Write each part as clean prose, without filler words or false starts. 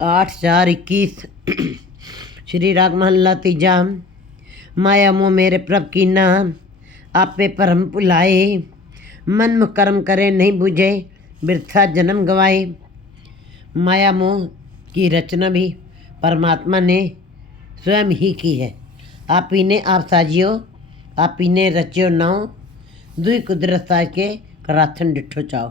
8/4/21। श्री राग महला तीजा। माया मोह मेरे प्रभ कीना, आपे परम भुलाए। मन मुख कर्म करे नहीं बुझे, बिरथा जन्म गवाए। माया मोह की रचना भी परमात्मा ने स्वयं ही की है। आप ही ने आप साजियो, आप ही ने रचियो नाओ। दुई कुदरत साज के कराथन डिठो चाओ।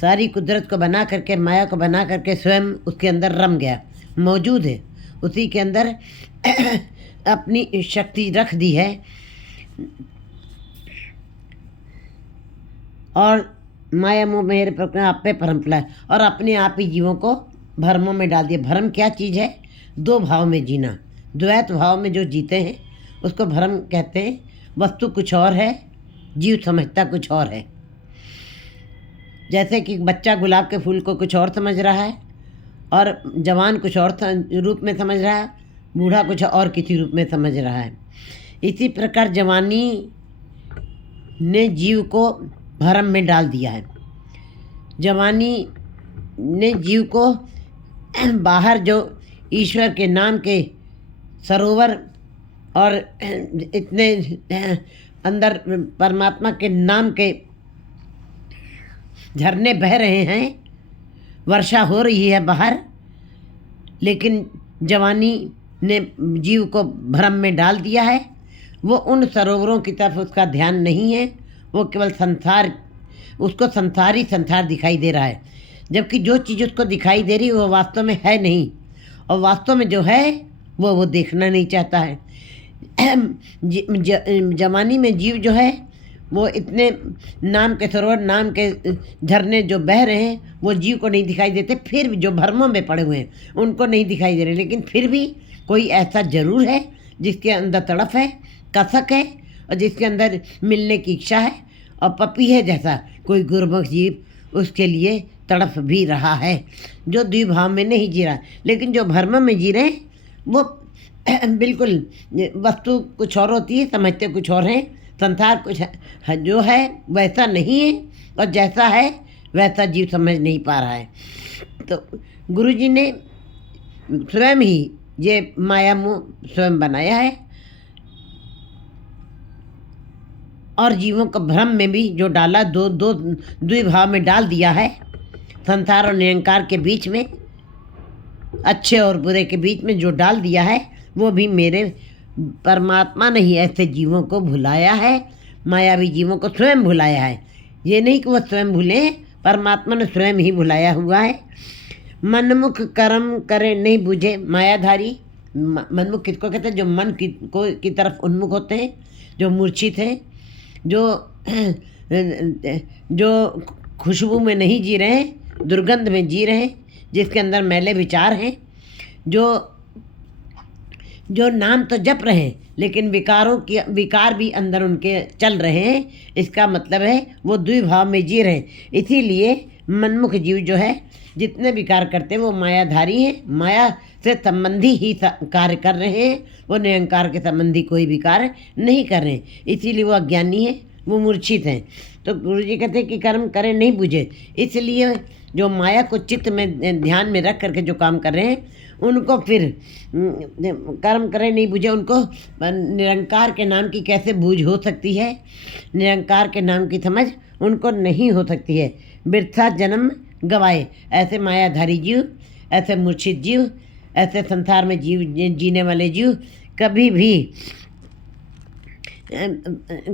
सारी कुदरत को बना करके, माया को बना करके स्वयं उसके अंदर रम गया, मौजूद है उसी के अंदर। अपनी शक्ति रख दी है और माया मोह मेरे पर आप पे भ्रम फैलाए और अपने आप ही जीवों को भ्रमों में डाल दिया। भ्रम क्या चीज़ है? दो भाव में जीना। द्वैत भाव में जो जीते हैं उसको भ्रम कहते हैं। वस्तु कुछ और है, जीव समझता कुछ और है। जैसे कि बच्चा गुलाब के फूल को कुछ और समझ रहा है और जवान कुछ और रूप में समझ रहा है, बूढ़ा कुछ और किसी रूप में समझ रहा है। इसी प्रकार जवानी ने जीव को भ्रम में डाल दिया है। जवानी ने जीव को बाहर जो ईश्वर के नाम के सरोवर और इतने अंदर परमात्मा के नाम के झरने बह रहे हैं, वर्षा हो रही है बाहर, लेकिन जवानी ने जीव को भ्रम में डाल दिया है। वो उन सरोवरों की तरफ उसका ध्यान नहीं है, वो केवल संसार, उसको संसार ही संसार दिखाई दे रहा है। जबकि जो चीज़ उसको दिखाई दे रही है वो वास्तव में है नहीं, और वास्तव में जो है वो देखना नहीं चाहता है। जवानी में जीव जो है वो इतने नाम के सरोवर, नाम के झरने जो बह रहे हैं वो जीव को नहीं दिखाई देते। फिर भी जो भ्रमों में पड़े हुए हैं उनको नहीं दिखाई दे रहे, लेकिन फिर भी कोई ऐसा जरूर है जिसके अंदर तड़प है, कसक है और जिसके अंदर मिलने की इच्छा है। और पपी है जैसा कोई गुरमुख जीव उसके लिए तड़प भी रहा है, जो द्विभाव में नहीं जी रहा। लेकिन जो भ्रम में जी रहे हैं वो बिल्कुल वस्तु कुछ और होती है, समझते कुछ और हैं। संसार कुछ है, जो है वैसा नहीं है, और जैसा है वैसा जीव समझ नहीं पा रहा है। तो गुरुजी ने स्वयं ही ये माया मोह स्वयं बनाया है और जीवों को भ्रम में भी जो डाला, दो द्विभाव में डाल दिया है। संसार और निरंकार के बीच में, अच्छे और बुरे के बीच में जो डाल दिया है, वो भी मेरे परमात्मा ने ही ऐसे जीवों को भुलाया है। मायावी जीवों को स्वयं भुलाया है। ये नहीं कि वह स्वयं भूले, परमात्मा ने स्वयं ही भुलाया हुआ है। मनमुख कर्म करे नहीं बुझे मायाधारी। मनमुख किसको कहते हैं? जो मन की तरफ उन्मुख होते हैं, जो मूर्छित हैं, जो खुशबू में नहीं जी रहे हैं, दुर्गंध में जी रहे हैं, जिसके अंदर मैले विचार हैं, जो नाम तो जप रहे हैं लेकिन विकार भी अंदर उनके चल रहे हैं। इसका मतलब है वो द्विभाव में जी रहे हैं। इसीलिए मनमुख जीव जो है जितने विकार करते हैं वो मायाधारी हैं, माया से संबंधी ही कार्य कर रहे हैं। वो निरंकार के संबंधी कोई भी कार्य नहीं कर रहे हैं, इसीलिए वो अज्ञानी है, वो मूर्छित हैं। तो गुरु जी कहते हैं कि कर्म करें नहीं बुझे। इसलिए जो माया को चित्त में ध्यान में रख करके जो काम कर रहे हैं उनको फिर कर्म करें नहीं बुझे, उनको निरंकार के नाम की कैसे बूझ हो सकती है? निरंकार के नाम की समझ उनको नहीं हो सकती है। बिरथा जन्म गवाए। ऐसे मायाधारी जीव, ऐसे मूर्छित जीव, ऐसे संसार में जीने वाले जीव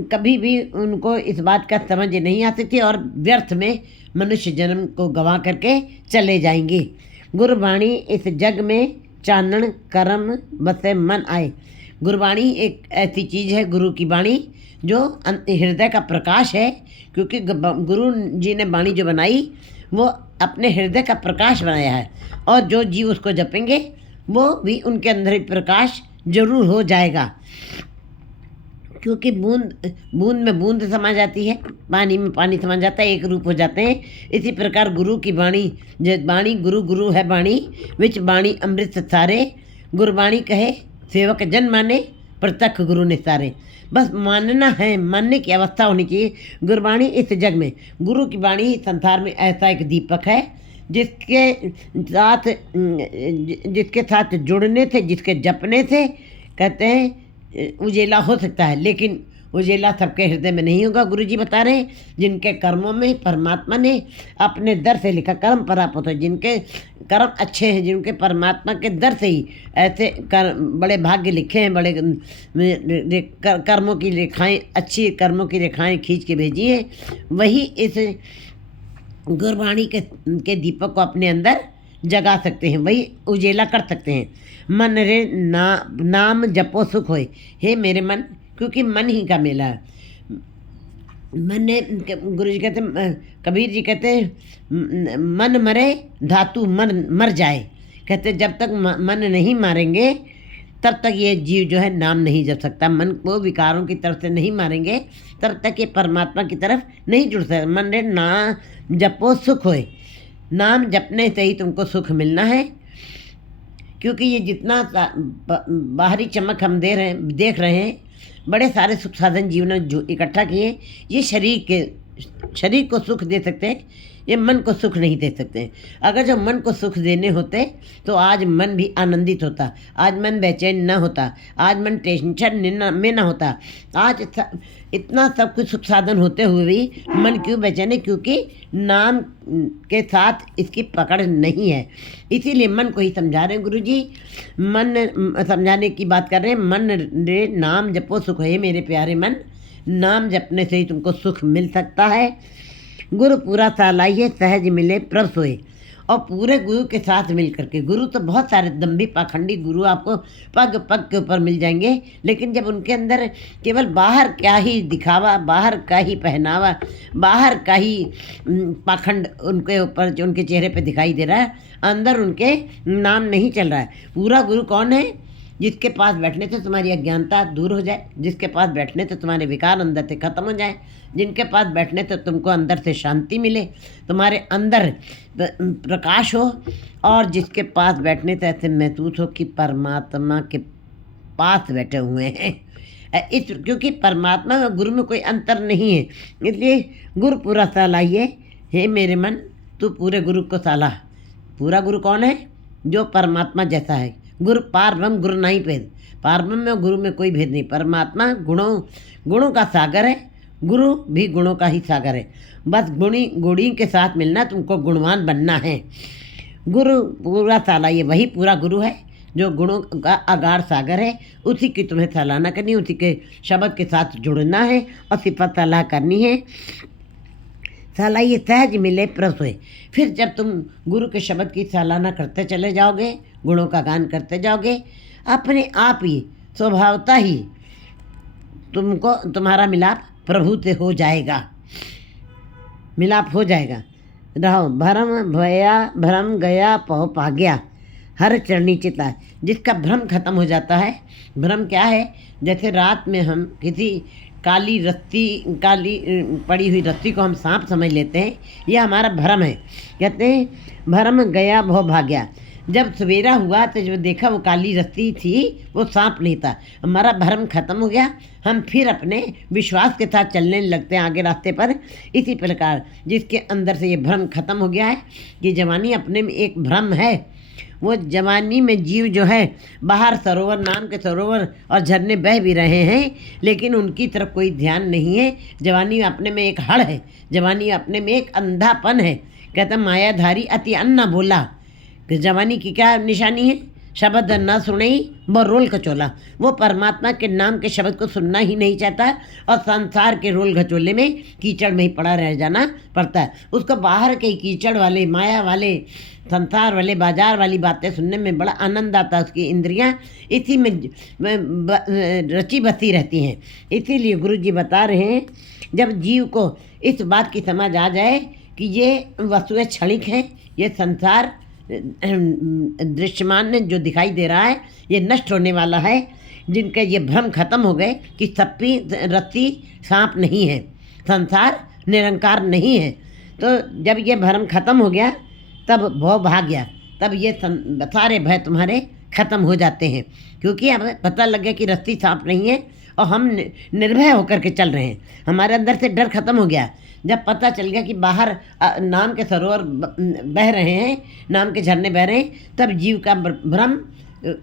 कभी भी उनको इस बात का समझ नहीं आ सकती और व्यर्थ में मनुष्य जन्म को गंवा करके चले जाएंगे। गुरबाणी इस जग में चानन कर्म बसे मन आए। गुरबाणी एक ऐसी चीज़ है, गुरु की बाणी, जो हृदय का प्रकाश है। क्योंकि गुरु जी ने बाणी जो बनाई वो अपने हृदय का प्रकाश बनाया है, और जो जीव उसको जपेंगे वो भी उनके अंदर ही प्रकाश जरूर हो जाएगा। क्योंकि बूंद में बूंद समा जाती है, पानी में पानी समा जाता है, एक रूप हो जाते हैं। इसी प्रकार गुरु की बाणी गुरु है बाणी, विच बाणी अमृत सारे। गुरबाणी कहे सेवक जन माने, प्रत्यक्ष गुरु ने सारे। बस मानना है, मानने की अवस्था होनी चाहिए। गुरबाणी इस जग में, गुरु की बाणी संसार में ऐसा एक दीपक है जिसके साथ जिसके साथ जुड़ने से, जिसके जपने से कहते हैं उजेला हो सकता है, लेकिन उजेला सबके हृदय में नहीं होगा। गुरु जी बता रहे हैं जिनके कर्मों में परमात्मा ने अपने दर से लिखा, कर्म प्राप्त हो, जिनके कर्म अच्छे हैं, जिनके परमात्मा के दर से ही ऐसे बड़े भाग्य लिखे हैं, बड़े कर्मों की रेखाएं, अच्छी कर्मों की रेखाएं खींच के भेजी हैं, वही इस गुरबाणी के दीपक को अपने अंदर जगा सकते हैं, वही उजेला कर सकते हैं। मन रे नाम जपो सुख होए, हे मेरे मन, क्योंकि मन ही का मेला है। मन ने, गुरु जी कहते, कबीर जी कहते मन मरे धातु मन मर जाए। कहते जब तक मन नहीं मारेंगे तब तक ये जीव जो है नाम नहीं जप सकता। मन को विकारों की तरफ से नहीं मारेंगे तब तक ये परमात्मा की तरफ नहीं जुड़ सकता। मन रे ना जपो सुख होए, नाम जपने से ही तुमको सुख मिलना है। क्योंकि ये जितना बाहरी चमक हम देख रहे हैं, बड़े सारे सुख साधन जीवन में जो इकट्ठा किए, ये शरीर को सुख दे सकते हैं, ये मन को सुख नहीं दे सकते हैं। अगर जो मन को सुख देने होते तो आज मन भी आनंदित होता, आज मन बेचैन न होता, आज मन टेंशन में न होता। आज इतना सब कुछ सुख साधन होते हुए भी मन क्यों बेचैन है? क्योंकि नाम के साथ इसकी पकड़ नहीं है। इसीलिए मन को ही समझा रहे हैं गुरु जी, मन समझाने की बात कर रहे हैं। मन रे नाम जपो सुख है, मेरे प्यारे मन, नाम जपने से ही तुमको सुख मिल सकता है। गुरु पूरा सालाइए सहज मिले प्रभ सोए, और पूरे गुरु के साथ मिल करके, गुरु तो बहुत सारे दम्भी पाखंडी गुरु आपको पग पग के ऊपर मिल जाएंगे, लेकिन जब उनके अंदर केवल बाहर क्या ही दिखावा, बाहर का ही पहनावा, बाहर का ही पाखंड उनके ऊपर जो उनके चेहरे पे दिखाई दे रहा है, अंदर उनके नाम नहीं चल रहा है। पूरा गुरु कौन है? जिसके पास बैठने से तुम्हारी अज्ञानता दूर हो जाए, जिसके पास बैठने से तुम्हारे विकार अंदर से खत्म हो जाए, जिनके पास बैठने से तुमको अंदर से शांति मिले, तुम्हारे अंदर प्रकाश हो, और जिसके पास बैठने से ऐसे महसूस हो कि परमात्मा के पास बैठे हुए हैं। क्योंकि परमात्मा और गुरु में कोई अंतर नहीं है, इसलिए गुरु पूरा सालाइए, हे मेरे मन, तू पूरे गुरु को साला। पूरा गुरु कौन है? जो परमात्मा जैसा है। गुरु पार ब्रह्म गुरु नहीं भेद, पार ब्रह्म में गुरु में कोई भेद नहीं। परमात्मा गुणों का सागर है, गुरु भी गुणों का ही सागर है। बस गुणी के साथ मिलना, तुमको गुणवान बनना है। गुरु पूरा साला, ये वही पूरा गुरु है जो गुणों का अगार सागर है। उसी की तुम्हें सलाहना करनी, उसी के शब्द के साथ जुड़ना है और सिफत सलाह करनी है। सलाइए सहज मिले प्रभ सोए। फिर जब तुम गुरु के शब्द की सराहना करते चले जाओगे, गुणों का गान करते जाओगे, अपने आप ही स्वभावता ही तुमको तुम्हारा मिलाप प्रभु से हो जाएगा, मिलाप हो जाएगा। रहो भ्रम गया पहो पा गया, हर चरणी चिता। जिसका भ्रम खत्म हो जाता है। भ्रम क्या है? जैसे रात में हम किसी काली पड़ी हुई रस्सी को हम सांप समझ लेते हैं, यह हमारा भ्रम है। कहते हैं भ्रम गया भव भाग्या। जब सवेरा हुआ तो जो देखा वो काली रस्सी थी, वो सांप नहीं था। हमारा भ्रम खत्म हो गया, हम फिर अपने विश्वास के साथ चलने लगते हैं आगे रास्ते पर। इसी प्रकार जिसके अंदर से ये भ्रम खत्म हो गया है कि जवानी अपने में एक भ्रम है, वो जवानी में जीव जो है बाहर सरोवर, नाम के सरोवर और झरने बह भी रहे हैं, लेकिन उनकी तरफ कोई ध्यान नहीं है। जवानी अपने में एक हड़ है, जवानी अपने में एक अंधापन है। कहता मायाधारी अति अन्ना बोला कि जवानी की क्या निशानी है? शब्द न सुने वो रोल कचोला। वो परमात्मा के नाम के शब्द को सुनना ही नहीं चाहता और संसार के रोल घचोले में, कीचड़ में ही पड़ा रह जाना पड़ता है उसको। बाहर के कीचड़ वाले, माया वाले, संसार वाले, बाजार वाली बातें सुनने में बड़ा आनंद आता है। उसकी इंद्रियां इसी में रची बसी रहती हैं। इसीलिए गुरु जी बता रहे हैं, जब जीव को इस बात की समझ आ जाए कि ये वस्तुएं क्षणिक हैं, ये संसार दृश्यमान ने जो दिखाई दे रहा है ये नष्ट होने वाला है, जिनके ये भ्रम खत्म हो गए कि सप्पी रत्ती सांप नहीं है, संसार निरंकार नहीं है, तो जब ये भ्रम खत्म हो गया तब भव भाग गया, तब ये सारे भय तुम्हारे खत्म हो जाते हैं। क्योंकि अब पता लग गया कि रस्सी सांप नहीं है और हम निर्भय होकर के चल रहे हैं। हमारे अंदर से डर खत्म हो गया। जब पता चल गया कि बाहर नाम के सरोवर बह रहे हैं, नाम के झरने बह रहे हैं, तब जीव का भ्रम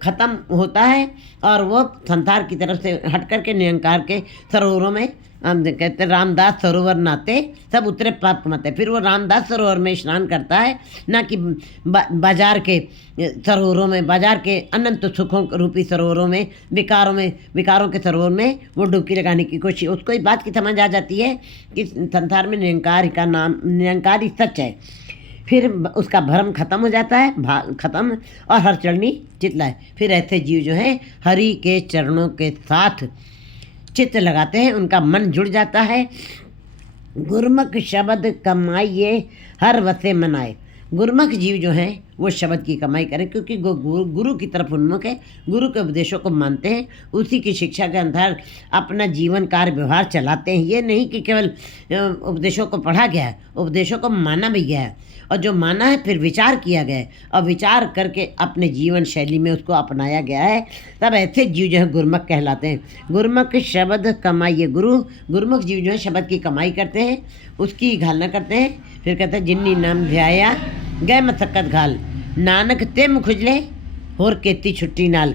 खत्म होता है और वो संसार की तरफ से हट कर के निरंकार के सरोवरों में, हम कहते हैं रामदास सरोवर नाते सब उतरे पाप कमाते। फिर वो रामदास सरोवर में स्नान करता है, ना कि बाजार के सरोवरों में, बाजार के अनंत सुखों रूपी सरोवरों में, विकारों के सरोवर में वो डुबकी लगाने की कोशिश। उसको इस बात की समझ आ जाती है कि संसार में निरंकार का नाम, निरंकार ही सच है। फिर उसका भ्रम खत्म हो जाता है, खत्म, और हर चरणी चितलाए। फिर ऐसे जीव जो हैं हरि के चरणों के साथ चित्त लगाते हैं, उनका मन जुड़ जाता है। गुरमुख शब्द कमाइए हर वसे मनाए। गुरमुख जीव जो हैं वो शब्द की कमाई करें, क्योंकि गुरु की तरफ उन्मुख है, गुरु के उपदेशों को मानते हैं, उसी की शिक्षा के अनुसार अपना जीवन कार्य व्यवहार चलाते हैं। ये नहीं कि केवल उपदेशों को पढ़ा गया है, उपदेशों को माना भी गया है, और जो माना है फिर विचार किया गया है और विचार करके अपने जीवन शैली में उसको अपनाया गया है। तब ऐसे जीव जो है गुरमुख कहलाते हैं। गुरमुख शब्द कमाइए। गुरमुख जीव जो है शब्द की कमाई करते हैं, उसकी घालना करते हैं। फिर कहते हैं जिन्नी नाम ध्याया गए मसक्कत घाल, नानक ते मुख उजले होर केती छुट्टी नाल।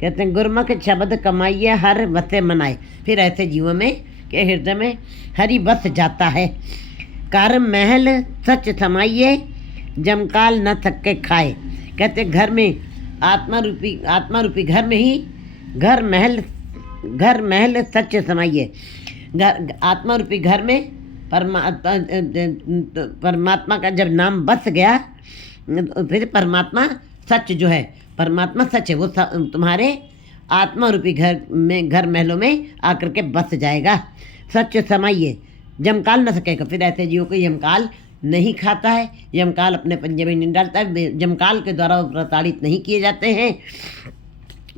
कहते हैं गुरमुख शब्द कमाइए हर वसे मनाए। फिर ऐसे जीवों में के हृदय में हरि बस जाता है। कर महल सच समाइए जमकाल न थके खाए। कहते घर में आत्मा रूपी घर में ही घर महल सच समाइए। आत्मा रूपी घर में परमात्मा का जब नाम बस गया, फिर परमात्मा सच जो है, परमात्मा सच है, वो तुम्हारे आत्मा रूपी घर महलों में आकर के बस जाएगा। सच समाइए जमकाल न सकेगा। फिर ऐसे जीवों को यमकाल नहीं खाता है, यमकाल अपने पंजे में नहीं डालता है, जमकाल के द्वारा वो प्रताड़ित नहीं किए जाते हैं।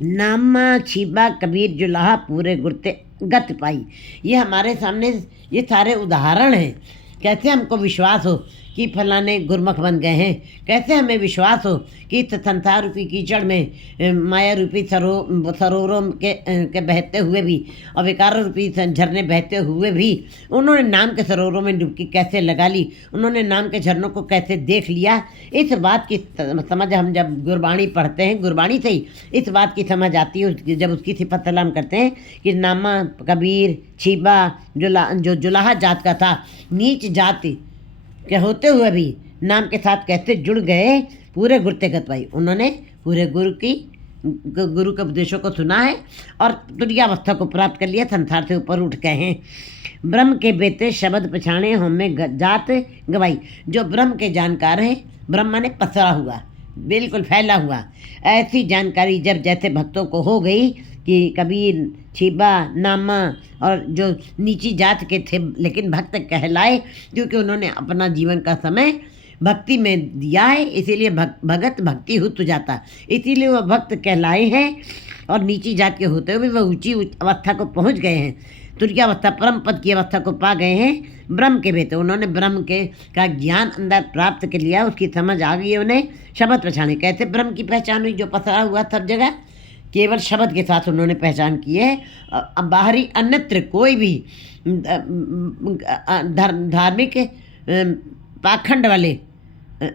नामा छीबा कबीर जुलाहा पूरे गुरते गत पाई। ये हमारे सामने ये सारे उदाहरण हैं। कैसे हमको विश्वास हो कि फलाने गुरमुख बन गए हैं, कैसे हमें विश्वास हो कि संसार रूपी कीचड़ में माया रूपी सरोवरों के बहते हुए भी और विकार रूपी झरने बहते हुए भी उन्होंने नाम के सरोवरों में डुबकी कैसे लगा ली, उन्होंने नाम के झरनों को कैसे देख लिया। इस बात की समझ हम जब गुरबाणी पढ़ते हैं, गुरबाणी से ही इस बात की समझ आती है जब उसकी सिफत सलाम करते हैं कि नामा कबीर छीबा जो जुलाहा जात का था, नीच जाति के होते हुए भी नाम के साथ कैसे जुड़ गए, पूरे गुरते गत पाई। उन्होंने पूरे गुरु के उपदेशों को सुना है और तुर्यावस्था को प्राप्त कर लिया, संसार से ऊपर उठ गए हैं। ब्रह्म के बेटे शब्द पछाणे हमें जात गवाई। जो ब्रह्म के जानकार हैं, ब्रह्म माने पसरा हुआ, बिल्कुल फैला हुआ, ऐसी जानकारी जब जैसे भक्तों को हो गई कि कबीर छीबा नामा और जो नीची जात के थे लेकिन भक्त कहलाए, क्योंकि उन्होंने अपना जीवन का समय भक्ति में दिया है, इसीलिए भगत भक्ति हुत जाता, इसीलिए वह भक्त कहलाए हैं। और नीची जात के होते हुए वह ऊंची अवस्था को पहुंच गए हैं, तुर्यावस्था परम पद की अवस्था को पा गए हैं। ब्रह्म के बेटे, उन्होंने ब्रह्म का ज्ञान अंदर प्राप्त कर लिया, उसकी समझ आ गई उन्हें। शब्द पहचाने, कैसे ब्रह्म की पहचान हुई, जो पसरा हुआ सब जगह, केवल शब्द के साथ उन्होंने पहचान की है। अब बाहरी अन्यत्र कोई भी धार्मिक पाखंड वाले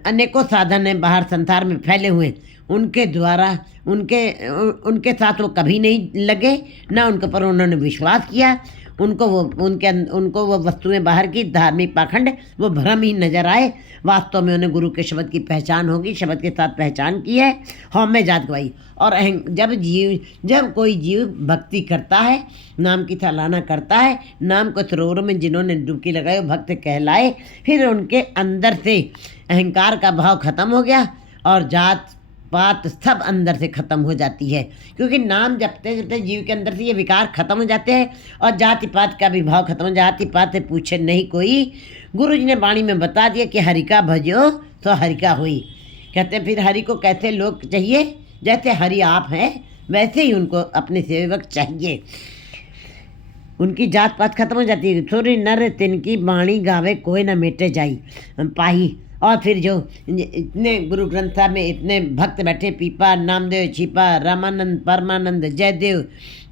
अनेकों साधन हैं बाहर संसार में फैले हुए, उनके द्वारा उनके साथ वो कभी नहीं लगे, ना उनके पर उन्होंने विश्वास किया। उनको वो वस्तुएं बाहर की धार्मिक पाखंड वो भ्रम ही नजर आए। वास्तव में उन्हें गुरु के शब्द की पहचान होगी, शब्द के साथ पहचान की है, हमें जात गवाई। और जब कोई जीव भक्ति करता है, नाम की सराहना करता है, नाम को सरोवरों में जिन्होंने डुबकी लगाई वो भक्त कहलाए, फिर उनके अंदर से अहंकार का भाव खत्म हो गया और जात पात सब अंदर से खत्म हो जाती है, क्योंकि नाम जपते जपते जीव के अंदर से ये विकार खत्म हो जाते हैं और जाति पात का भी भाव खत्म हो। जाति पात से पूछे नहीं कोई, गुरु जी ने वाणी में बता दिया कि हरि का भजो तो हरि का हुई। कहते हैं फिर हरि को कैसे लोग चाहिए, जैसे हरि आप हैं वैसे ही उनको अपने सेवक चाहिए। उनकी जात पात खत्म हो जाती है। थोड़ी नर तिनकी बाणी गावे कोई न मेटे जाई पाही। और फिर जो इतने गुरु ग्रंथ साहब में इतने भक्त बैठे, पीपा, नामदेव, छिपा, रामानंद, परमानंद, जयदेव,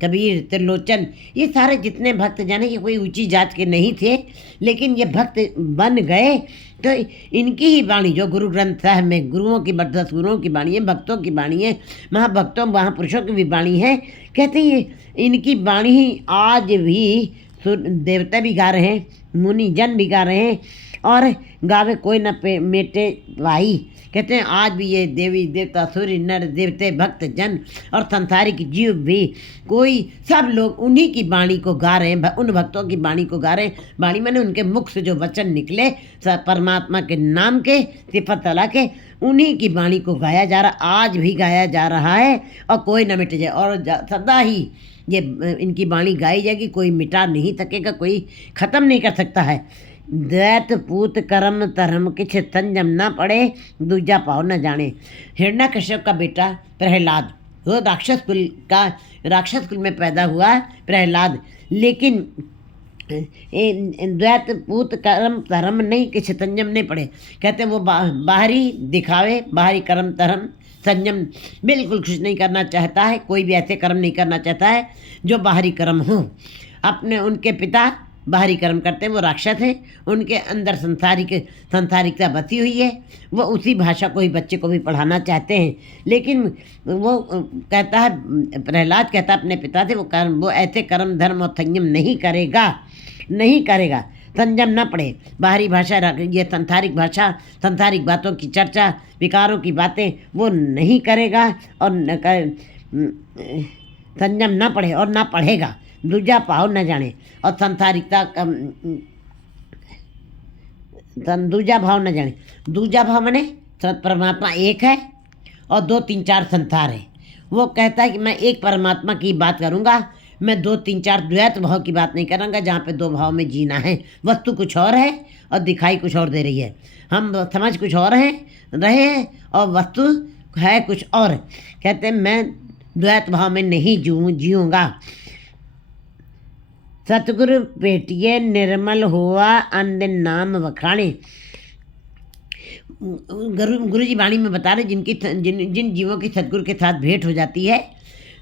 कबीर, त्रिलोचन, ये सारे जितने भक्त जाने, ये कोई ऊंची जात के नहीं थे, लेकिन ये भक्त बन गए। तो इनकी ही वाणी जो गुरु ग्रंथ साहब में गुरुओं की, 10 गुरुओं की वाणी है, भक्तों की वाणी है, महाभक्तों महापुरुषों की भी वाणी है। कहते हैं इनकी वाणी ही आज भी देवता भी गा रहे हैं, मुनि जन भी गा रहे हैं, और गावे कोई न मेटे वाई। कहते हैं आज भी ये देवी देवता, सूर्य, नर, देवते, भक्त जन और संसारिक जीव भी, कोई सब लोग उन्हीं की वाणी को गा रहे हैं, उन भक्तों की वाणी को गा रहे हैं। वाणी मैंने उनके मुख से जो वचन निकले परमात्मा के नाम के, सिफत अल्लाह के, उन्हीं की वाणी को गाया जा रहा, आज भी गाया जा रहा है, और कोई न मिट जाए, और सदा ही ये इनकी वाणी गाई जाएगी, कोई मिटा नहीं सकेगा, कोई ख़त्म नहीं कर सकता है। दैत पूत कर्म धर्म किछ संजम न पड़े, दूजा पाव न जाने। हिरण्यकश्यप का बेटा प्रहलाद, वो राक्षस कुल में पैदा हुआ प्रहलाद, लेकिन द्वैत पूत कर्म धर्म नहीं, किछ संयम नहीं पड़े। कहते वो बाहरी दिखावे, बाहरी कर्म धर्म संयम बिल्कुल कुछ नहीं करना चाहता है, कोई भी ऐसे कर्म नहीं करना चाहता है जो बाहरी कर्म हो। अपने उनके पिता बाहरी कर्म करते हैं, वो राक्षस हैं, उनके अंदर संसारिकता बसी हुई है, वो उसी भाषा को ही बच्चे को भी पढ़ाना चाहते हैं। लेकिन वो कहता है, प्रहलाद कहता है अपने पिता से, वो ऐसे कर्म धर्म और संयम नहीं करेगा, संयम न पड़े। बाहरी भाषा, ये संसारिक भाषा, संसारिक बातों की चर्चा, विकारों की बातें वो नहीं करेगा, और संयम न पड़े और ना पढ़ेगा, दूजा पाव न जाने। और संसारिकता दूजा भाव न जाने। दूजा भाव माने परमात्मा एक है और 2 3 4 संसार है। वो कहता है कि मैं एक परमात्मा की बात करूँगा, मैं 2 3 4 द्वैत भाव की बात नहीं करूँगा, जहाँ पे 2 भाव में जीना है। वस्तु कुछ और है और दिखाई कुछ और दे रही है, हम समझ कुछ और रहे हैं और वस्तु है कुछ और। कहते हैं मैं द्वैत भाव में नहीं जीऊँगा। सतगुरु पेटिए निर्मल हुआ अंध नाम वखाणे। गुरु जी वाणी में बता रहे जिन जीवों की सतगुरु के साथ भेंट हो जाती है,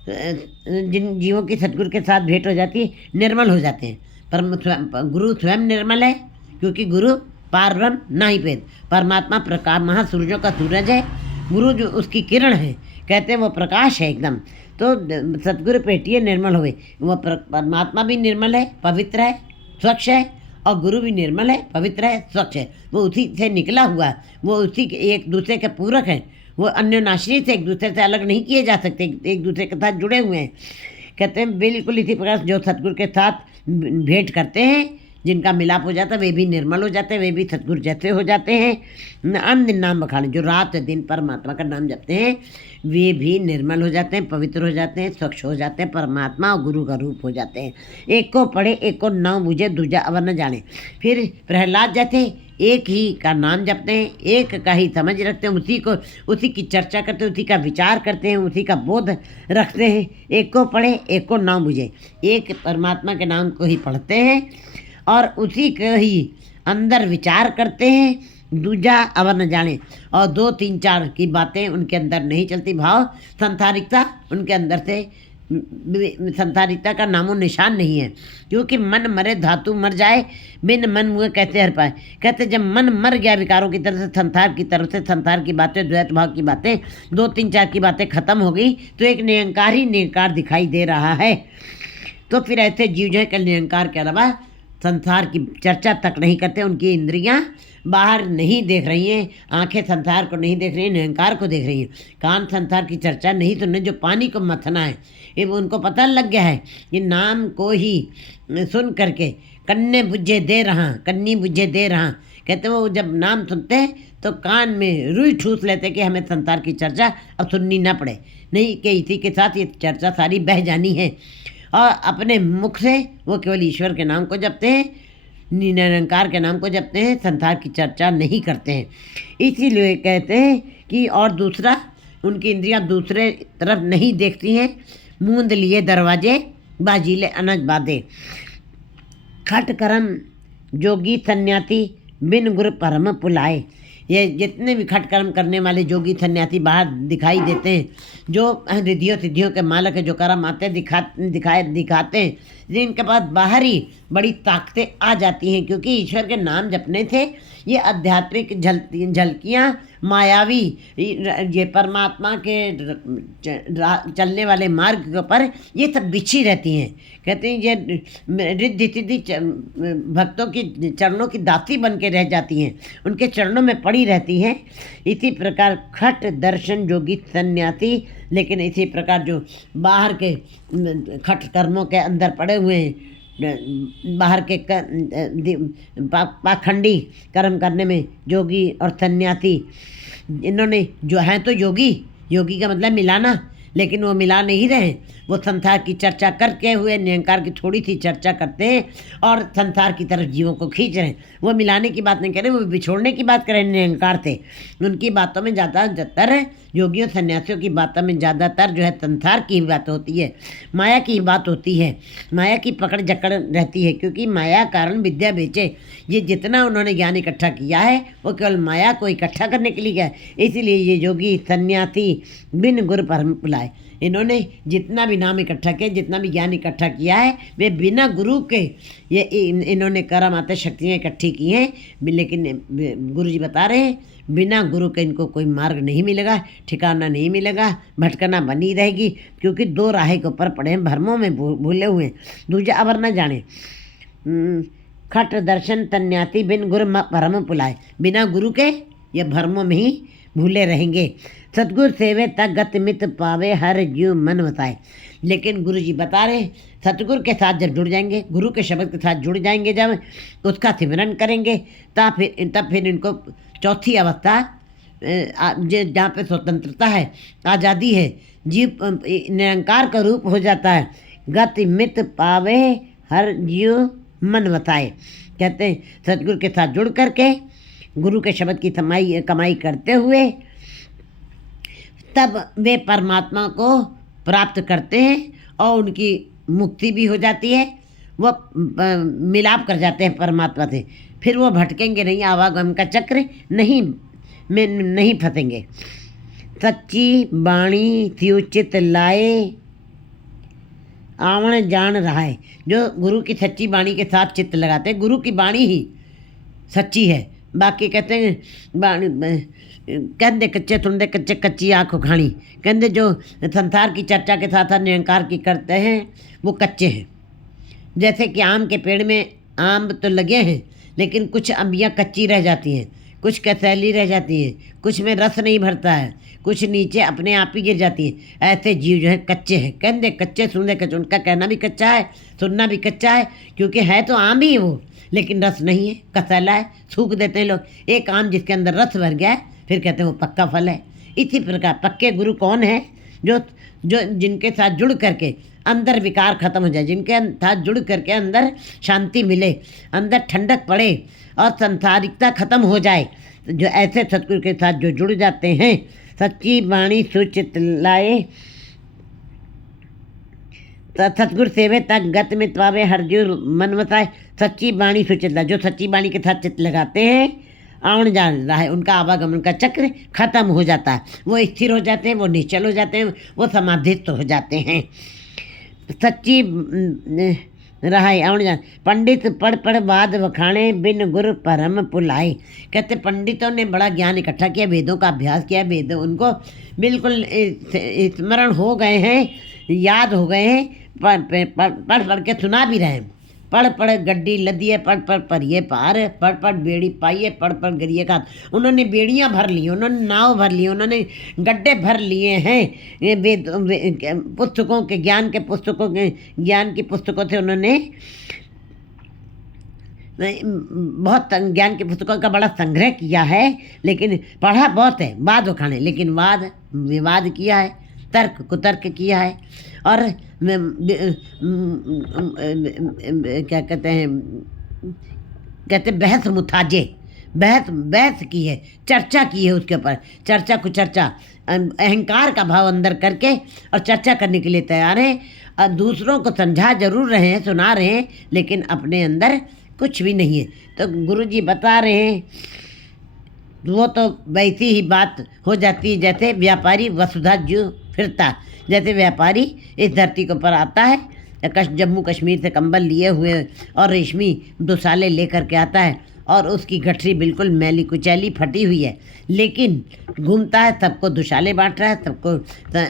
जिन जीवों की सतगुरु के साथ भेंट हो जाती है, निर्मल हो जाते हैं। पर गुरु स्वयं निर्मल है, क्योंकि गुरु पार ब्रह्म ना ही भेद, परमात्मा प्रकाश, महासूरजों का सूरज है, गुरु जो उसकी किरण है, कहते हैं वो प्रकाश है एकदम। तो सतगुरु पेटिए निर्मल हुए, वो परमात्मा भी निर्मल है, पवित्र है, स्वच्छ है, और गुरु भी निर्मल है, पवित्र है, स्वच्छ है। वो उसी से निकला हुआ, वो उसी के एक दूसरे के पूरक है, वो अन्योनाश्री से एक दूसरे से अलग नहीं किए जा सकते, एक दूसरे के साथ जुड़े हुए हैं। कहते हैं बिल्कुल इसी प्रकार जो सतगुरु के साथ भेंट करते हैं, जिनका मिलाप हो जाता है, वे भी निर्मल हो जाते हैं, वे भी सतगुरु जैसे हो जाते हैं। अन्य नाम बखाने, जो रात दिन परमात्मा का नाम जपते हैं, वे भी निर्मल हो जाते हैं, पवित्र हो जाते हैं, स्वच्छ हो जाते हैं, परमात्मा और गुरु का रूप हो जाते हैं। एक को पढ़े, एक को नाम बुझे, दूजा अवर न जाने। फिर प्रहलाद जैसे एक ही का नाम जपते हैं, एक का ही समझ रखते हैं, उसी की चर्चा करते हैं, उसी का विचार करते हैं, उसी का बोध रखते हैं। एक को पढ़े, एक को नाम बुझे, एक परमात्मा के नाम को ही पढ़ते हैं और उसी के ही अंदर विचार करते हैं, दूजा अवर न जाने। और 2 3 4 की बातें उनके अंदर नहीं चलती, भाव संसारिकता उनके अंदर से, संसारिकता का नामो निशान नहीं है। क्योंकि मन मरे धातु मर जाए, बिन मन मुए कैसे हर पाए। कहते जब मन मर गया विकारों की तरफ से, संसार की तरफ से, संसार की बातें, द्वैत भाव की बातें, 2 3 4 की बातें खत्म हो गई, तो एक निरंकार ही निरंकार दिखाई दे रहा है। तो फिर ऐसे जीव जो है कल निरंकार के अलावा संसार की चर्चा तक नहीं करते, उनकी इंद्रियां बाहर नहीं देख रही हैं, आंखें संसार को नहीं देख रही हैं, निरंकार को देख रही हैं, कान संसार की चर्चा नहीं सुनने, जो पानी को मथना है, ये उनको पता लग गया है कि नाम को ही सुन करके कन्ने बुझे दे रहा, कन्नी बुझे दे रहा। कहते वो जब नाम सुनते हैं तो कान में रुई ठूस लेते कि हमें संसार की चर्चा अब सुननी ना पड़े, नहीं कि इसी के साथ ये चर्चा सारी बह जानी है। और अपने मुख से वो केवल ईश्वर के नाम को जपते हैं, निरंकार के नाम को जपते हैं, संसार की चर्चा नहीं करते हैं। इसीलिए कहते हैं कि और दूसरा, उनकी इंद्रियां दूसरे तरफ नहीं देखती हैं। मूंद लिए दरवाजे, बाजीले अनज बादे। खट करम जोगी सन्यासी, बिन गुर परम पुलाए। ये जितने भी खट कर्म करने वाले जोगी सन्यासी बाहर दिखाई देते हैं, जो रिद्धियों सिद्धियों के मालक है, जो करामाते दिखाते हैं, जिनके पास बाहर ही बड़ी ताकतें आ जाती हैं, क्योंकि ईश्वर के नाम जपने से ये आध्यात्मिक झलकियाँ मायावी ये परमात्मा के चलने वाले मार्ग के ऊपर ये सब बिछी रहती हैं। कहते हैं ये रिद्धि सिद्धि भक्तों की चरणों की दासी बन के रह जाती हैं, उनके चरणों में पड़ी रहती हैं। इसी प्रकार खट दर्शन जोगी सन्यासी, लेकिन इसी प्रकार जो बाहर के खट कर्मों के अंदर पड़े हुए हैं, बाहर के पाखंडी कर्म करने में जोगी और सन्यासी, इन्होंने जो हैं तो योगी का मतलब मिलाना, लेकिन वो मिला नहीं रहे। वो संसार की चर्चा करके हुए निरंकार की थोड़ी सी चर्चा करते हैं और संसार की तरफ जीवों को खींच रहे हैं। वो मिलाने की बात नहीं कर रहे, वो बिछोड़ने की बात कर रहे हैं निरंकार से। उनकी बातों में ज़्यादातर योगियों सन्यासियों की बातों में ज़्यादातर जो है संसार की बात होती है, माया की बात होती है, माया की पकड़ जकड़ रहती है। क्योंकि माया कारण विद्या बेचे, ये जितना उन्होंने ज्ञान इकट्ठा किया है वो केवल माया को इकट्ठा करने के लिए किया है। इसलिए ये योगी सन्यासी बिन गुरु परम बुलाए, इन्होंने जितना भी नाम इकट्ठा किया, जितना भी ज्ञान इकट्ठा किया है, वे बिना गुरु के ये इन्होंने करामाते शक्तियाँ इकट्ठी की हैं। लेकिन गुरु जी बता रहे हैं बिना गुरु के इनको कोई मार्ग नहीं मिलेगा, ठिकाना नहीं मिलेगा, भटकना बनी रहेगी। क्योंकि दो राहे के ऊपर पड़े हैं, भ्रमों में भूले हुए हैं, दूजा अवर न जाने। खट दर्शन सन्यासी बिन गुरु परम पुलाए, बिना गुरु के ये भ्रमों में ही भूले रहेंगे। सतगुरु सेवे तक गत मित पावे हर जीव मन वसाए। लेकिन गुरु जी बता रहे सतगुरु के साथ जब जुड़ जाएंगे, गुरु के शब्द के साथ जुड़ जाएंगे, जब उसका सिमरन करेंगे, तब फिर इनको चौथी अवस्था जहाँ पे स्वतंत्रता है, आज़ादी है, जीव निरंकार का रूप हो जाता है। गति मित पावे हर जीव मन वसाए। कहते हैं सतगुरु के साथ जुड़ करके गुरु के शब्द की कमाई करते हुए तब वे परमात्मा को प्राप्त करते हैं और उनकी मुक्ति भी हो जाती है। वो मिलाप कर जाते हैं परमात्मा से, फिर वो भटकेंगे नहीं, आवागम का चक्र नहीं फंसेंगे। सच्ची बाणी त्युचित लाए आवण जान रहा है। जो गुरु की सच्ची बाणी के साथ चित्त लगाते हैं, गुरु की बाणी ही सच्ची है। बाकी कहते हैं कहते कच्चे सुनते कच्चे कच्ची आँखों खानी। कहते जो संसार की चर्चा के साथ निरंकार की करते हैं वो कच्चे हैं। जैसे कि आम के पेड़ में आम तो लगे हैं, लेकिन कुछ अंबियाँ कच्ची रह जाती हैं, कुछ कसैली रह जाती हैं, कुछ में रस नहीं भरता है, कुछ नीचे अपने आप ही गिर जाती है। ऐसे जीव जो है कच्चे हैं। कहते कच्चे सुनते कच्चे, उनका कहना भी कच्चा है, सुनना भी कच्चा है, क्योंकि है तो आम ही है वो, लेकिन रस नहीं है, कसैला है, सूख देते हैं लोग। एक आम जिसके अंदर रस भर गया है फिर कहते हैं वो पक्का फल है। इसी प्रकार पक्के गुरु कौन है? जो जिनके साथ जुड़ करके अंदर विकार खत्म हो जाए, जिनके साथ जुड़ करके अंदर शांति मिले, अंदर ठंडक पड़े और संसारिकता खत्म हो जाए। जो ऐसे सतगुरु के साथ जो जुड़ जाते हैं, सच्ची वाणी सुचित लाए सतगुरु सेवे तक गत में त्वावे हर जीव मन वसाए। सच्ची वाणी सुचित लाए, जो सच्ची वाणी के साथ चित्त लगाते हैं, आवन जान रहा है, उनका आवागमन का चक्र खत्म हो जाता है। वो स्थिर हो जाते हैं, वो निश्चल हो जाते हैं, वो समाधिस्थ हो जाते हैं। सच्ची रहाई आवन जान। पंडित पढ़ पढ़ बाद वखाणे बिन गुरु परम पुलाए। कहते पंडितों ने बड़ा ज्ञान इकट्ठा किया, वेदों का अभ्यास किया, वेद उनको बिल्कुल स्मरण हो गए हैं, याद हो गए हैं, पढ़ पढ़ के सुना भी रहे हैं। पढ़ पढ़ गड्डी लदी है, पढ़ पढ़ परिए पार, पढ़ पढ़ बेड़ी पाई है, पढ़ पढ़ गरिए का। उन्होंने बेड़ियाँ भर ली, उन्होंने नाव भर लिए, उन्होंने गड्ढे भर लिए हैं। ये वेद पुस्तकों के ज्ञान की पुस्तकों से उन्होंने बहुत ज्ञान की पुस्तकों का बड़ा संग्रह किया है। लेकिन पढ़ा बहुत है, वाद वखाणे, लेकिन वाद विवाद किया है, तर्क कुतर्क किया है, और क्या कहते बहस मुताजे, बहस की है, चर्चा की है उसके ऊपर, चर्चा कुचर्चा, अहंकार का भाव अंदर करके और चर्चा करने के लिए तैयार हैं। और दूसरों को समझा जरूर रहे हैं, सुना रहे हैं, लेकिन अपने अंदर कुछ भी नहीं है। तो गुरु जी बता रहे हैं वो तो वैसी ही बात हो जाती है जैसे व्यापारी वसुधा जो फिरता, जैसे व्यापारी इस धरती के ऊपर आता है, जम्मू कश्मीर से कंबल लिए हुए और रेशमी दुशाले लेकर के आता है और उसकी गठरी बिल्कुल मैली कुचैली फटी हुई है, लेकिन घूमता है, सबको दुशाले बांट रहा है, सबको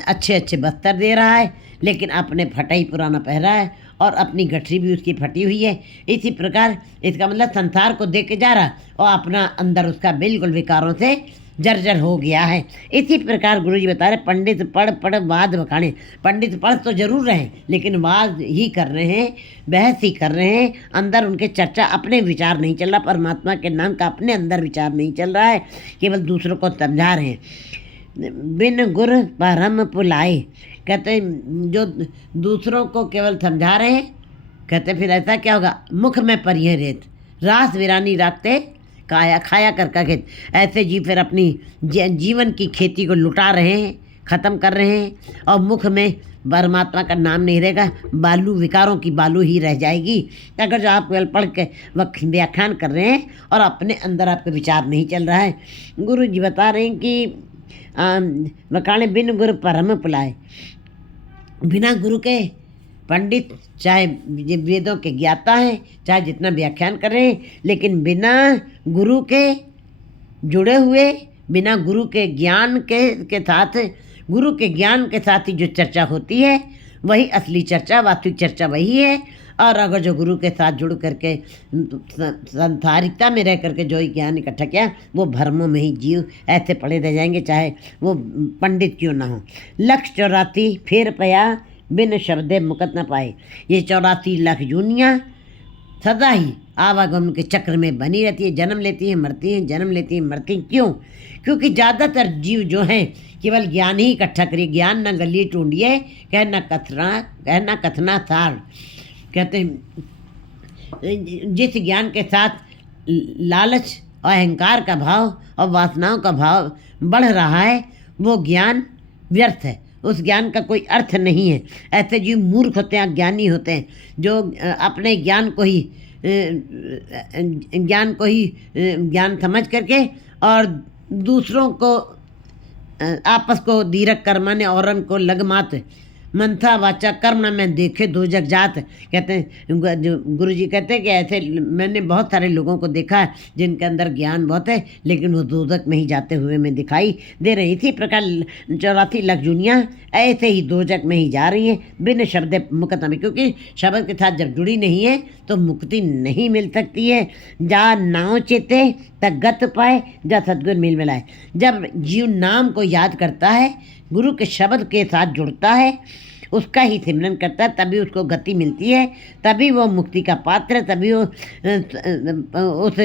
अच्छे अच्छे बस्तर दे रहा है, लेकिन अपने फटा ही पुराना पहरा है और अपनी गठरी भी उसकी फटी हुई है। इसी प्रकार इसका मतलब संसार को देख के जा रहा और अपना अंदर उसका बिल्कुल विकारों से जर्जर हो गया है। इसी प्रकार गुरु जी बता रहे, पंडित पढ़ पढ़ वाद बखाने। पंडित पढ़ तो जरूर रहे हैं, लेकिन वाद ही कर रहे हैं, बहस ही कर रहे हैं, अंदर उनके चर्चा, अपने विचार नहीं चल रहा, परमात्मा के नाम का अपने अंदर विचार नहीं चल रहा है, केवल दूसरों को समझा रहे हैं। बिन गुर परम पुलाए, कहते हैं जो दूसरों को केवल समझा रहे हैं, कहते फिर ऐसा क्या होगा, मुख में परिये रेत, रास वीरानी रखते काया खाया कर का खेत। ऐसे जी फिर अपनी जीवन की खेती को लुटा रहे हैं, ख़त्म कर रहे हैं, और मुख में परमात्मा का नाम नहीं रहेगा, बालू विकारों की बालू ही रह जाएगी। अगर जो आप केवल पढ़ के व्याख्यान कर रहे हैं और अपने अंदर आपका विचार नहीं चल रहा है। गुरु जी बता रहे हैं कि वकाणे बिन गुरु परम पुलाए, बिना गुरु के पंडित चाहे वेदों के ज्ञाता हैं, चाहे जितना व्याख्यान कर रहे हैं, लेकिन बिना गुरु के जुड़े हुए, बिना गुरु के ज्ञान के साथ, गुरु के ज्ञान के साथ ही जो चर्चा होती है वही असली चर्चा, वास्तविक चर्चा वही है। और अगर जो गुरु के साथ जुड़ करके संसारिकता में रह करके जो ज्ञान इकट्ठा किया, वो भ्रमों में ही जीव ऐसे पड़े रह जाएंगे, चाहे वो पंडित क्यों ना हो। लक्ष्य 84 फेर पया बिन शब्दे मुकत न पाए। ये 84 लाख जूनियाँ सदा ही आवागमन के चक्र में बनी रहती है, जन्म लेती हैं, मरती हैं, जन्म लेती हैं, मरती हैं। क्यों? क्योंकि ज़्यादातर जीव जो हैं केवल ज्ञान ही इकट्ठा करिए, ज्ञान न गलिए टूंडिए, कहना कथना सार। कहते हैं जिस ज्ञान के साथ लालच और अहंकार का भाव और वासनाओं का भाव बढ़ रहा है, वो ज्ञान व्यर्थ है, उस ज्ञान का कोई अर्थ नहीं है। ऐसे जीव मूर्ख होते हैं, अज्ञानी होते हैं, जो अपने ज्ञान को ही ज्ञान समझ करके और दूसरों को आपस को दीरक कर्माने औरन को लगमात मंथा वाचा कर्म न में देखे दो जग जात। कहते हैं गुरु जी कहते हैं कि ऐसे मैंने बहुत सारे लोगों को देखा है जिनके अंदर ज्ञान बहुत है, लेकिन वो दोजक में ही जाते हुए में दिखाई दे रहे। इसी प्रकार 84 लाख जूनियाँ ऐसे ही दोजक में ही जा रही हैं बिन शब्द मुक्त में, क्योंकि शब्द के साथ जब जुड़ी नहीं है तो मुक्ति नहीं मिल सकती है। जा नाव चेते तक गत पाए, जा सतगुर मिल मिलाए। जब जीव नाम को याद करता है, गुरु के शब्द के साथ जुड़ता है, उसका ही सिमरन करता है, तभी उसको गति मिलती है, तभी वो मुक्ति का पात्र, तभी वो उस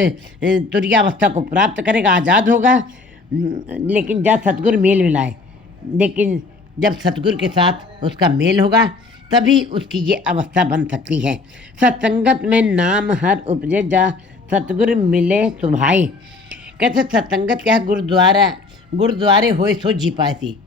तुर्यावस्था को प्राप्त करेगा, आज़ाद होगा। लेकिन जब सतगुरु मेल मिलाए, लेकिन जब सतगुरु के साथ उसका मेल होगा तभी उसकी ये अवस्था बन सकती है। सत्संगत में नाम हर उपजे, जा सतगुरु मिले सुभाई। कहते सत्संगत क्या है? गुरुद्वारे होए सो जी पाए थी,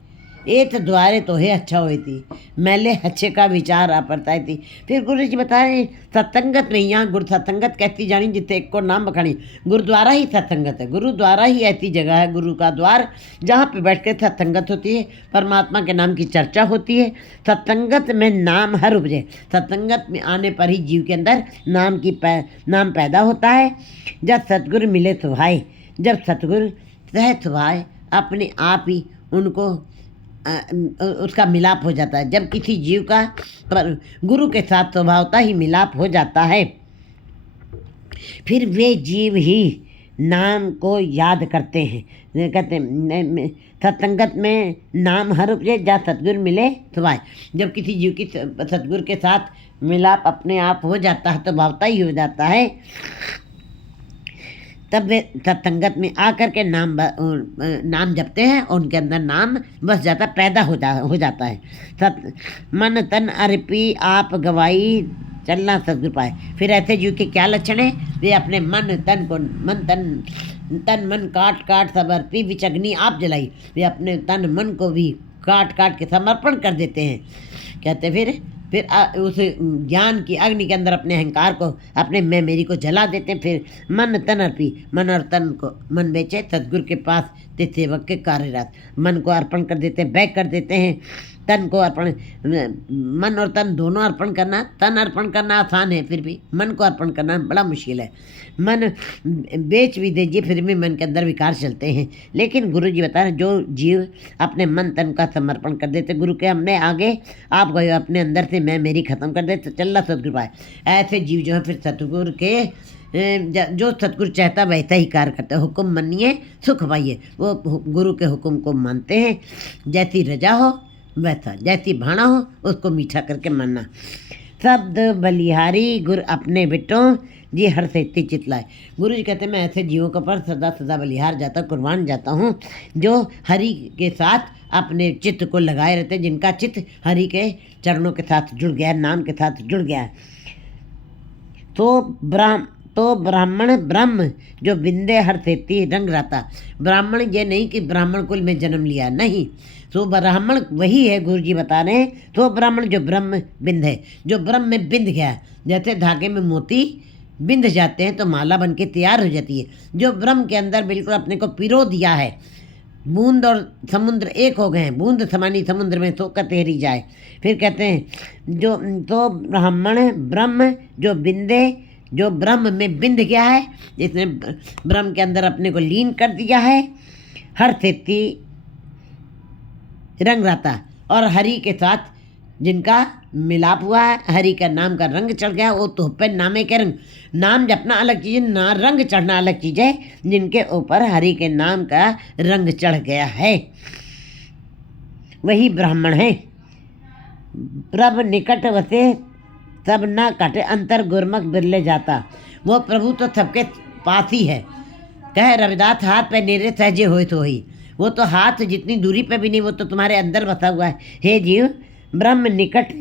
एक द्वारे तो है अच्छा हुई थी, मैले अच्छे का विचार आ पड़ता थी। फिर गुरु जी बताए सत्संगत नहीं, यहाँ गुरु सत्संगत कहती जानी जितने एक को नाम बखानी। गुरुद्वारा ही सत्संगत है, गुरुद्वारा ही ऐसी जगह है, गुरु का द्वार, जहाँ पे बैठ कर सत्संगत होती है, परमात्मा के नाम की चर्चा होती है। सत्संगत में नाम हर उपजे, सत्संगत में आने पर ही जीव के अंदर नाम पैदा होता है। जब सतगुरु मिले सुभाए, जब सतगुरु सह सुभाए अपने आप ही उनको उसका मिलाप हो जाता है। जब किसी जीव का गुरु के साथ स्वभावता ही मिलाप हो जाता है, फिर वे जीव ही नाम को याद करते हैं। कहते हैं सत्संगत में नाम हर उपजे, जा सतगुरु मिले सुभाए। जब किसी जीव की सतगुरु के साथ मिलाप अपने आप हो जाता है, स्वभावता ही हो जाता है, तब वे सत्संगत में आकर के नाम जपते हैं और उनके अंदर नाम बस जाता, पैदा हो जाता है। मन तन अर्पी आप गवाई, चलना सतगुरु पाए। फिर ऐसे जीव के क्या लक्षण है? वे अपने तन मन काट सब अर्पी, विचग्नि आप जलाई। वे अपने तन मन को भी काट के समर्पण कर देते हैं। कहते फिर फिर उस ज्ञान की अग्नि के अंदर अपने अहंकार को, अपने मैं मेरी को जला देते हैं। फिर मन तन अर्पी, मन और तन को मन बेचे सदगुरु के पास ते सेवक के कार्यरत। मन को अर्पण कर देते हैं, बैक कर देते हैं। तन को अर्पण, मन और तन दोनों अर्पण करना, तन अर्पण करना आसान है, फिर भी मन को अर्पण करना बड़ा मुश्किल है। मन बेच भी दीजिए फिर भी मन के अंदर विकार चलते हैं। लेकिन गुरु जी बता रहे हैं, जो जीव अपने मन तन का समर्पण कर देते गुरु के हमने आगे, आप गए अपने अंदर से मैं मेरी खत्म कर देते, चल सतगुरु पाए। ऐसे जीव जो है फिर सतगुरु के, जो सतगुरु चाहता वैसा ही कार्य करते हैं। हुक्म मानिए सुख पाइए, वो गुरु के हुक्म को मानते हैं। जैसी रजा हो वैसा, जैसी भाणा हो उसको मीठा करके मानना। शब्द बलिहारी गुरु अपने बेटों जी हर सेती चितलाए। गुरु जी कहते हैं मैं ऐसे जीवों के पर सदा सदा बलिहार जाता, कुर्बान जाता हूँ, जो हरि के साथ अपने चित्त को लगाए रहते, जिनका चित्त हरि के चरणों के साथ जुड़ गया है, नाम के साथ जुड़ गया है। तो ब्राह्मण ब्रह्म जो बिंदे हर सेती रंग रहता। ब्राह्मण ये नहीं कि ब्राह्मण कुल में जन्म लिया, नहीं, तो ब्राह्मण वही है। गुरु जी बता रहे हैं तो ब्राह्मण जो ब्रह्म बिंद है, जो ब्रह्म में बिंद गया है। जैसे धागे में मोती बिंद जाते हैं तो माला बन के तैयार हो जाती है। जो ब्रह्म के अंदर बिल्कुल अपने को पिरो दिया है, बूंद और समुद्र एक हो गए हैं, बूंद समानी समुद्र में तो कतेरी जाए। फिर कहते हैं जो तो ब्राह्मण ब्रह्म जो बिंदे, जो ब्रह्म में बिंद गया है, जिसने ब्रह्म के अंदर अपने को लीन कर दिया है, हर सेती रंग रहता। और हरि के साथ जिनका मिलाप हुआ है, हरि का नाम का रंग चढ़ गया, वो तो पे नामे के रंग। नाम जपना अलग चीज़ है, ना रंग चढ़ना अलग चीज़ है। जिनके ऊपर हरि के नाम का रंग चढ़ गया है वही ब्राह्मण है। प्रभ निकट वसे सब न काटे, अंतर गुरमुख बिरले जाता। वो प्रभु तो सबके पास ही है। कह रविदास हाथ पे नेरे सहजे होए तो ही, वो तो हाथ जितनी दूरी पे भी नहीं, वो तो तुम्हारे अंदर बसा हुआ है। हे जीव ब्रह्म निकट,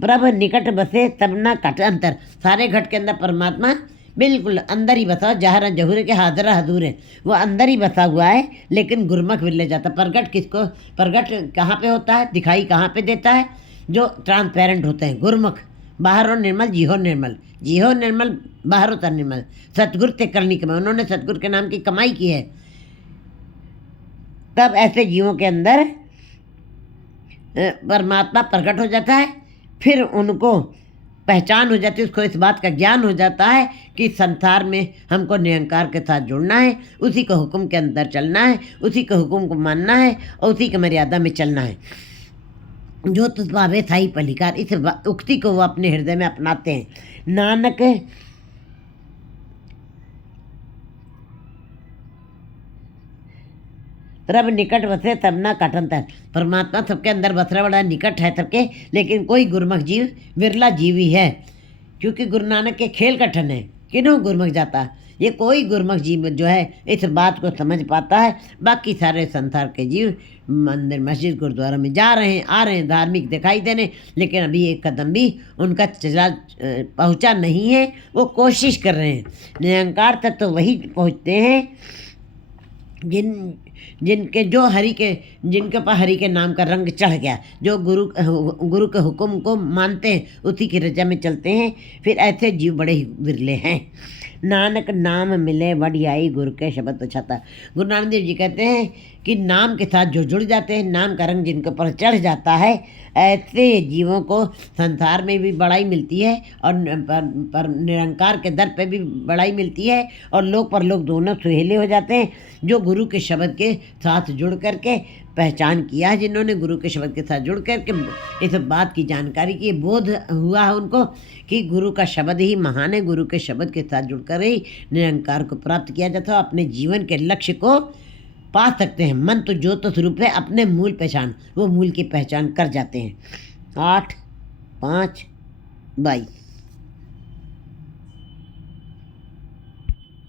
प्रभ निकट बसे तब न काट अंतर। सारे घट के अंदर परमात्मा बिल्कुल अंदर ही बसा, जहर जहूर के हाजरा हजूर है, वो अंदर ही बसा हुआ है। लेकिन गुरमुख बिरले जाता। प्रगट किसको, प्रगट कहाँ पे होता है, दिखाई कहाँ पे देता है, जो ट्रांसपेरेंट होते हैं। गुरमुख बाहर हो निर्मल, जी हो निर्मल, जी हो निर्मल, बाहर होता निर्मल। सतगुरु ते करनी कमाई, उन्होंने सतगुरु के नाम की कमाई की है। तब ऐसे जीवों के अंदर परमात्मा प्रकट हो जाता है। फिर उनको पहचान हो जाती है, उसको इस बात का ज्ञान हो जाता है कि संसार में हमको निरंकार के साथ जुड़ना है, उसी के हुक्म के अंदर चलना है, उसी के हुक्म को मानना है और उसी की मर्यादा में चलना है। जो तुझभावे थाई पलिकार, इस उक्ति को वो अपने हृदय में अपनाते हैं। नानक रब निकट बसे तब ना काटंत है। परमात्मा सबके अंदर बसरा, बड़ा निकट है सबके, लेकिन कोई गुरमुख जीव विरला जीव ही है। क्योंकि गुरु नानक के खेल कठन है, किन्हों गुरमुख जाता। ये कोई गुरमुख जीव जो है इस बात को समझ पाता है। बाकी सारे संसार के जीव मंदिर मस्जिद गुरुद्वारा में जा रहे हैं, आ रहे हैं, धार्मिक दिखाई देने, लेकिन अभी एक कदम भी उनका चला पहुँचा नहीं है। वो कोशिश कर रहे हैं। निरंकार तक तो वही पहुँचते हैं जिनके जो हरि के, जिनके पास हरि के नाम का रंग चढ़ गया, जो गुरु के हुक्म को मानते हैं, उसी की रजा में चलते हैं। फिर ऐसे जीव बड़े ही विरले हैं। नानक नाम मिले वडियाई गुरु के शब्द पछाता। गुरु नानक देव जी कहते हैं कि नाम के साथ जो जुड़ जाते हैं, नाम का रंग जिनके ऊपर चढ़ जाता है, ऐसे जीवों को संसार में भी बड़ाई मिलती है और पर निरंकार के दर पे भी बड़ाई मिलती है, और लोग परलोक दोनों सुहेले हो जाते हैं। जो गुरु के शब्द के साथ जुड़ करके पहचान किया है, जिन्होंने गुरु के शब्द के साथ जुड़ करके इस बात की जानकारी की, बोध हुआ है उनको कि गुरु का शब्द ही महान है। गुरु के शब्द के साथ जुड़कर ही निरंकार को प्राप्त किया जाता है, अपने जीवन के लक्ष्य को पा सकते हैं। मन तो ज्योत स्वरूप है, अपने मूल पहचान, वो मूल की पहचान कर जाते हैं। 8/5/22